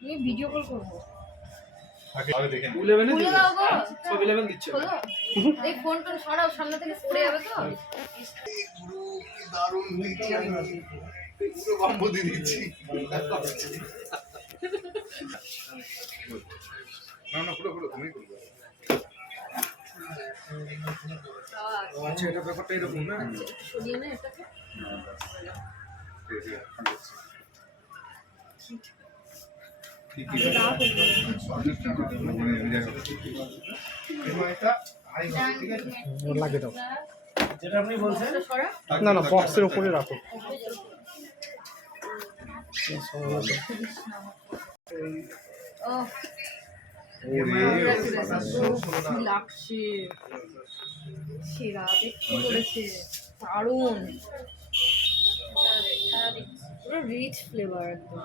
আমি video call করব। আগে দেখেন 11 এ খুলে দিবে দাও গো। সব 11 দিচ্ছে খোলো। এই ফোন টোন সরাও, সামনে থেকে পড়ে যাবে তো। পুরো কি দারুণ দিচ্ছি আমি পুরো বাম্বু দিয়ে দিচ্ছি না না পুরো পুরো তুমি করবে আচ্ছা এটা ব্যাপারটা এরকম না সরিয়ে না এটাকে। ঠিক আছে লাগিয়ে দাও। যেটা আপনি বলছেন সরা। না না বক্সের উপরে রাখো। ও লাগছে সেরা দেখতে করেছে দারুণ পুরো রিচ ফ্লেভার একদম